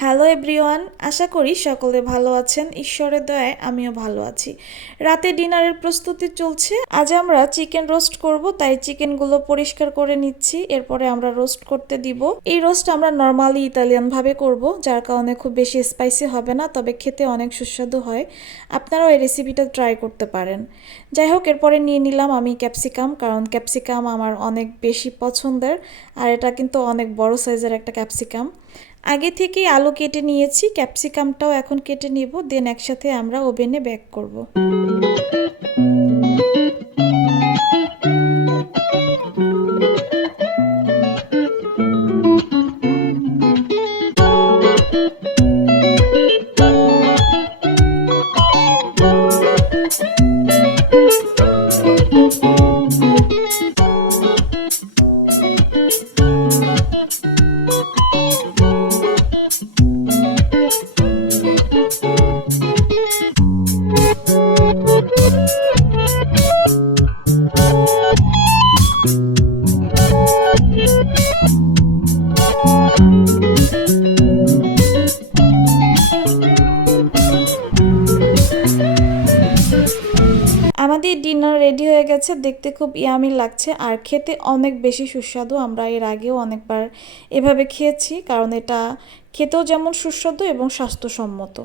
Hello everyone, আশা করি সকলে ভালো আছেন। ঈশ্বরের দয়ায় আমিও ভালো আছি। রাতে ডিনারের প্রস্তুতি চলছে। আজ আমরা চিকেন রোস্ট করব, তাই চিকেনগুলো পরিষ্কার করে নিচ্ছি, এরপরে আমরা রোস্ট করতে দিব। এই রোস্ট আমরা নর্মালি ইতালিয়ান ভাবে করব, যার কারণে খুব বেশি স্পাইসি হবে না, তবে খেতে অনেক সুস্বাদু হয়। আপনারাও এই রেসিপিটা ট্রাই করতে পারেন। যাই হোক, এরপরে নিয়ে নিলাম আমি ক্যাপসিকাম, কারণ ক্যাপসিকাম আমার অনেক বেশি পছন্দের, আর এটা কিন্তু অনেক বড় সাইজের একটা ক্যাপসিকাম। আগে থেকেই আলু কেটে নিয়েছি, ক্যাপসিকামটাও এখন কেটে নিব, দেন একসাথে আমরা ওভেনে বেক করব। আমাদের ডিনার রেডি হয়ে গেছে, দেখতে খুব ইয়ামি লাগছে আর খেতে অনেক বেশি সুস্বাদু। আমরা এর আগেও অনেকবার এভাবে খেয়েছি, কারণ এটা খেতেও যেমন সুস্বাদু এবং স্বাস্থ্যসম্মত।